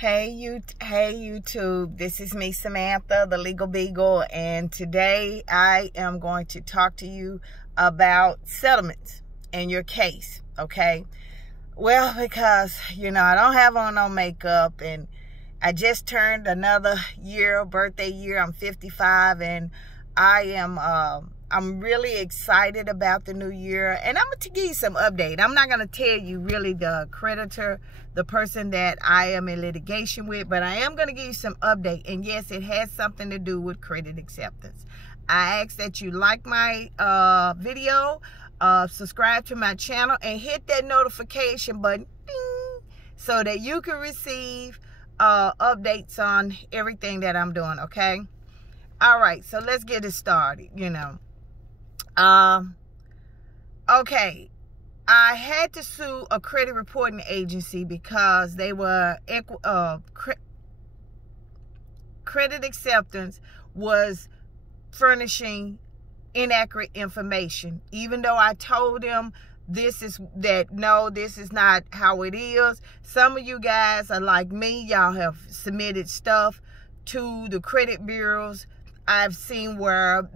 Hey YouTube, this is me, Samantha, the Legal Beagle, and today I am going to talk to you about settlements in your case, okay? Well, because, I don't have on no makeup, and I just turned another birthday year. I'm 55, and I'm really excited about the new year, and I'm going to give you some update. I'm not going to tell you really the creditor, the person that I am in litigation with, but I am going to give you some update. And yes, it has something to do with credit acceptance. I ask that you like my video, subscribe to my channel, and hit that notification button, ding, so that you can receive updates on everything that I'm doing, okay? All right, so let's get it started, Okay, I had to sue a credit reporting agency because they were credit acceptance was furnishing inaccurate information, even though I told them no, this is not how it is. Some of you guys are like me. Y'all have submitted stuff to the credit bureaus. I've seen where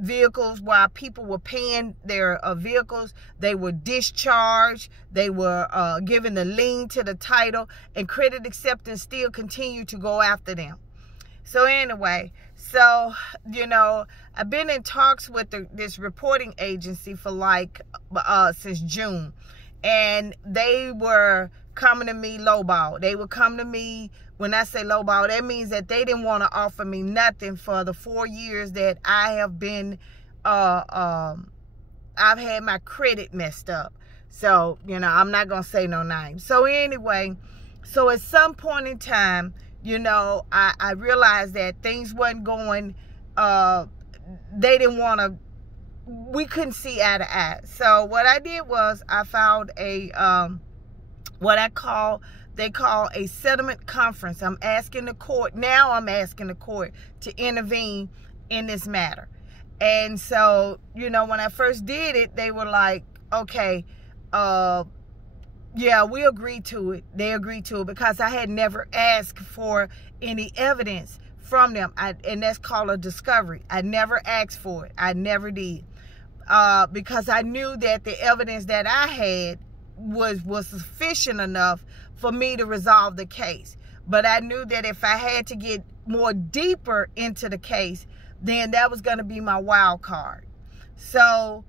people were paying their vehicles, they were discharged, they were given the lien to the title, and credit acceptance still continued to go after them. So anyway, I've been in talks with this reporting agency for since June, and they were coming to me lowball. They would come to me. When I say lowball, that means that they didn't want to offer me nothing for the 4 years that I have been, I've had my credit messed up. So, I'm not going to say no name. So anyway, at some point in time, I realized that things wasn't going, they didn't want to, we couldn't see eye to eye. So what I did was I filed a, they call a settlement conference. I'm asking the court to intervene in this matter. And so, when I first did it, they were like, okay, yeah, we agreed to it. They agreed to it because I had never asked for any evidence from them. And that's called a discovery. I never asked for it. I never did. Because I knew that the evidence that I had was sufficient enough for me to resolve the case. But I knew that if I had to get more deeper into the case, then that was going to be my wild card. So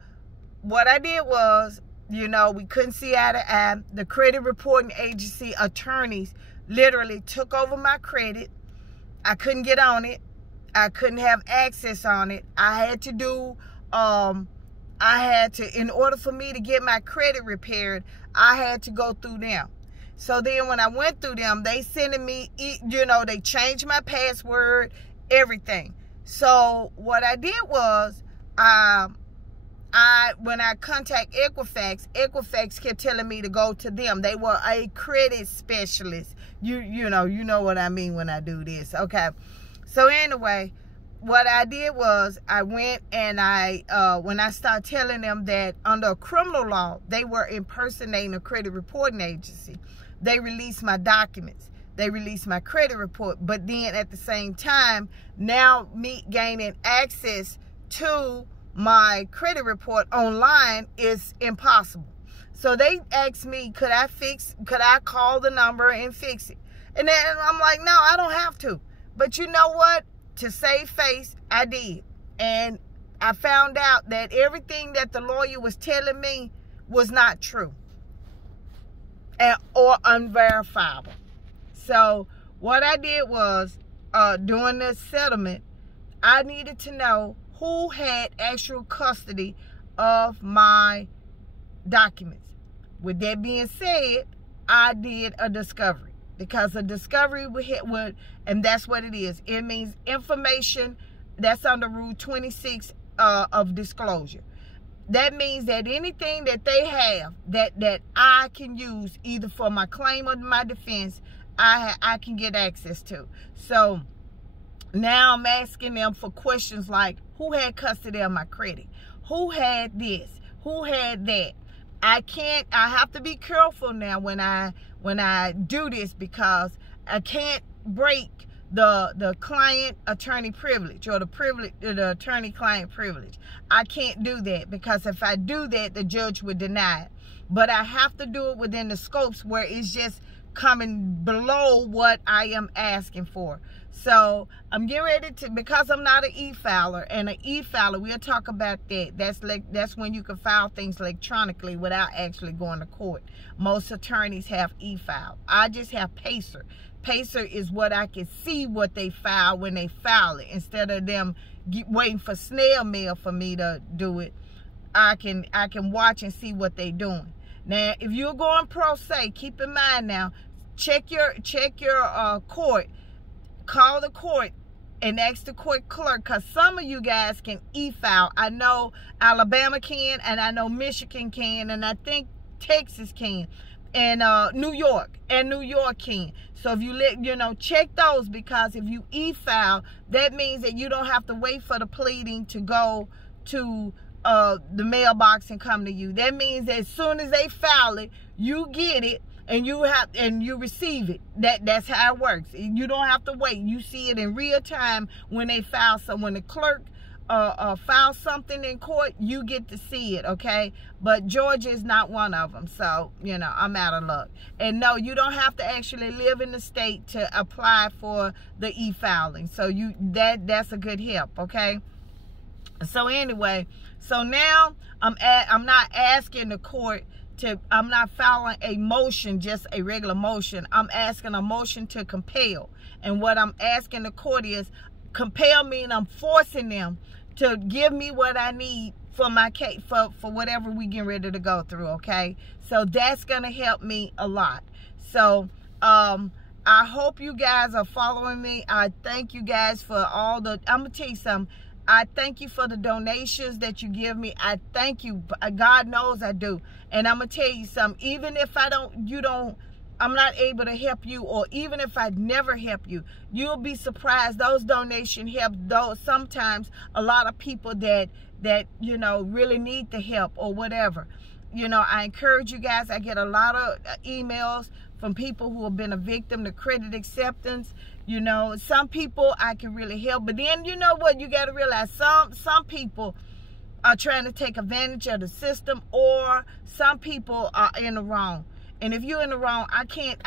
what I did was, we couldn't see eye to eye. The credit reporting agency attorneys literally took over my credit. I couldn't get on it. I couldn't have access on it. I had to in order for me to get my credit repaired, I had to go through them. So then when I went through them, they sent me, they changed my password, everything. So what I did was, when I contact Equifax kept telling me to go to them. They were a credit specialist. You know what I mean when I do this. Okay. So anyway, what I did was I went and when I started telling them that under criminal law, they were impersonating a credit reporting agency. They released my documents. They released my credit report. But then at the same time, now me gaining access to my credit report online is impossible. So they asked me, could I call the number and fix it? And then I'm like, no, I don't have to. But you know what? To save face, I did. And I found out that everything that the lawyer was telling me was not true or unverifiable. So what I did was, during this settlement, I needed to know who had actual custody of my documents. With that being said, I did a discovery. Because a discovery would, and that's what it is. It means information that's under Rule 26 of disclosure. That means that anything that they have that I can use either for my claim or my defense, I can get access to. So now I'm asking them for questions like, who had custody of my credit? Who had this? Who had that? I have to be careful now when I do this, because I can't break the client attorney privilege, or the attorney client privilege. I can't do that, because if I do that, the judge would deny it. But I have to do it within the scopes where it's just coming below what I am asking for. So I'm getting ready to, because I'm not an e-filer, and an e-filer, we'll talk about that. That's when you can file things electronically without actually going to court. Most attorneys have e-file. I just have Pacer. Pacer is what I can see what they file when they file it, instead of them waiting for snail mail for me to do it. I can watch and see what they doing. Now, if you're going pro se, keep in mind now, check your court. Call the court and ask the court clerk, because some of you guys can e-file. I know Alabama can, and I know Michigan can, and I think Texas can, and New York can. So if you check those, because if you e-file, that means that you don't have to wait for the pleading to go to the mailbox and come to you. That means that as soon as they file it, you get it, and you receive it. That's how it works. You don't have to wait. You see it in real time when they file. So when the clerk files something in court, you get to see it, okay? But Georgia is not one of them, so I'm out of luck. And no, you don't have to actually live in the state to apply for the e-filing. So that's a good help, okay? So anyway, so now I'm not asking the court I'm not filing a motion, just a regular motion. I'm asking a motion to compel. And what I'm asking the court is, compel means I'm forcing them to give me what I need for my case, for whatever we getting ready to go through, okay? So that's going to help me a lot. So I hope you guys are following me. I thank you guys for all the, I'm going to tell you something. I thank you for the donations that you give me. I thank you. God knows I do. And I'm going to tell you something. Even if I'm not able to help you, or even if I never help you, you'll be surprised. Those donations help sometimes a lot of people that really need the help or whatever. I encourage you guys. I get a lot of emails from people who have been a victim to credit acceptance. Some people I can really help, but then you know what, you got to realize some people are trying to take advantage of the system, or some people are in the wrong. And if you're in the wrong, I can't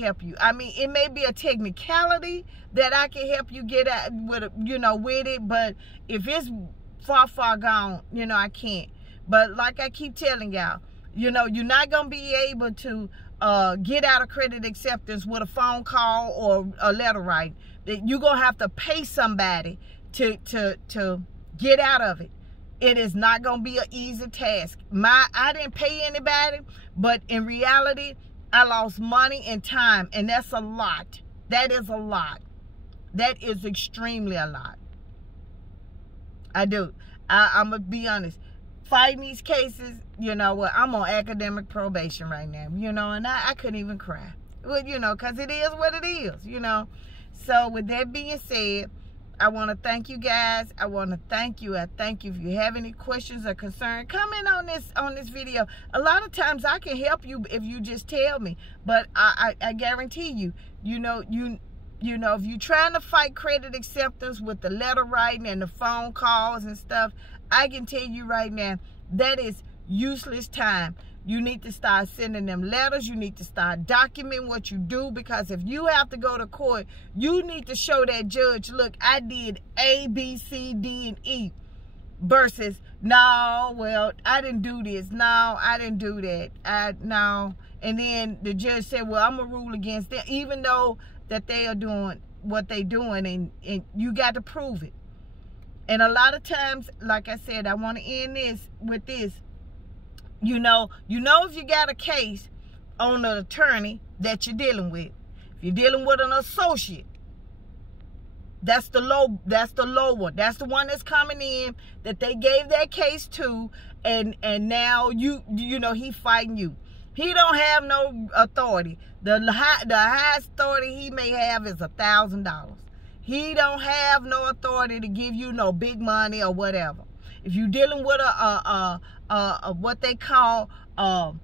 help you. I mean, it may be a technicality that I can help you get at with it, but if it's far gone, I can't. But like I keep telling y'all, you're not gonna be able to get out of credit acceptance with a phone call or a letter write. That you're gonna have to pay somebody to get out of it. It is not gonna be an easy task. I didn't pay anybody, but in reality, I lost money and time, and that's a lot. That is a lot. That is extremely a lot. I do. I'm gonna be honest. Fighting these cases, I'm on academic probation right now, and I couldn't even cry. Well, because it is what it is, So with that being said, I want to thank you guys. I want to thank you. I thank you. If you have any questions or concern, comment on this video. A lot of times I can help you if you just tell me, but I guarantee you, if you're trying to fight credit acceptance with the letter writing and the phone calls and stuff, I can tell you right now, that is useless time. You need to start sending them letters. You need to start documenting what you do, because if you have to go to court, you need to show that judge, look, I did A, B, C, D, and E, versus, no, well, I didn't do this. No, I didn't do that. No. And then the judge said, well, I'm going to rule against them, even though that they are doing what they're doing, and you got to prove it. And a lot of times, like I said, I want to end this with this. If you got a case on an attorney that you're dealing with, if you're dealing with an associate, that's the low one. That's the one that's coming in that they gave that case to, and now he fighting you. He don't have no authority. The highest authority he may have is $1,000. He don't have no authority to give you no big money or whatever. If you're dealing with what they call a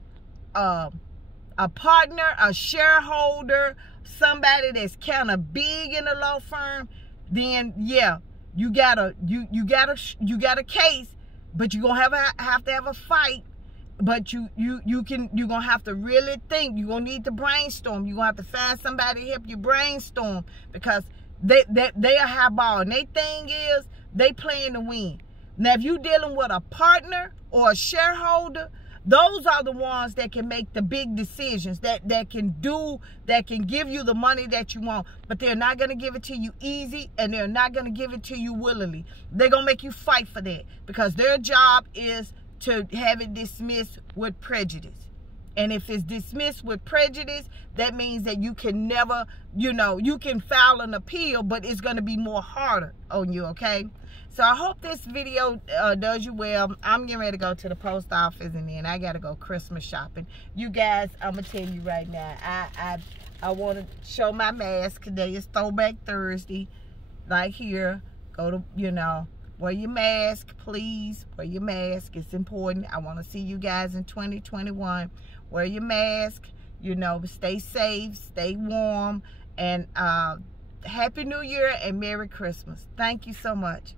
partner, a shareholder, somebody that's kind of big in the law firm, then yeah, you got a case, but you're gonna have to have a fight. But you're gonna have to really think. You're gonna need to brainstorm. You're gonna have to find somebody to help you brainstorm, because they are high ball, and their thing is they playing to win. Now, if you're dealing with a partner or a shareholder, those are the ones that can make the big decisions, that can give you the money that you want. But they're not going to give it to you easy, and they're not going to give it to you willingly. They're going to make you fight for that, because their job is to have it dismissed with prejudice. And if it's dismissed with prejudice, that means that you can never, you can file an appeal, but it's going to be more harder on you, okay? So I hope this video does you well. I'm getting ready to go to the post office, and then I got to go Christmas shopping. You guys, I'm going to tell you right now, I want to show my mask. Today is Throwback Thursday. Like here, go to, wear your mask, please. Wear your mask. It's important. I want to see you guys in 2021. Wear your mask. Stay safe, stay warm, and Happy New Year and Merry Christmas. Thank you so much.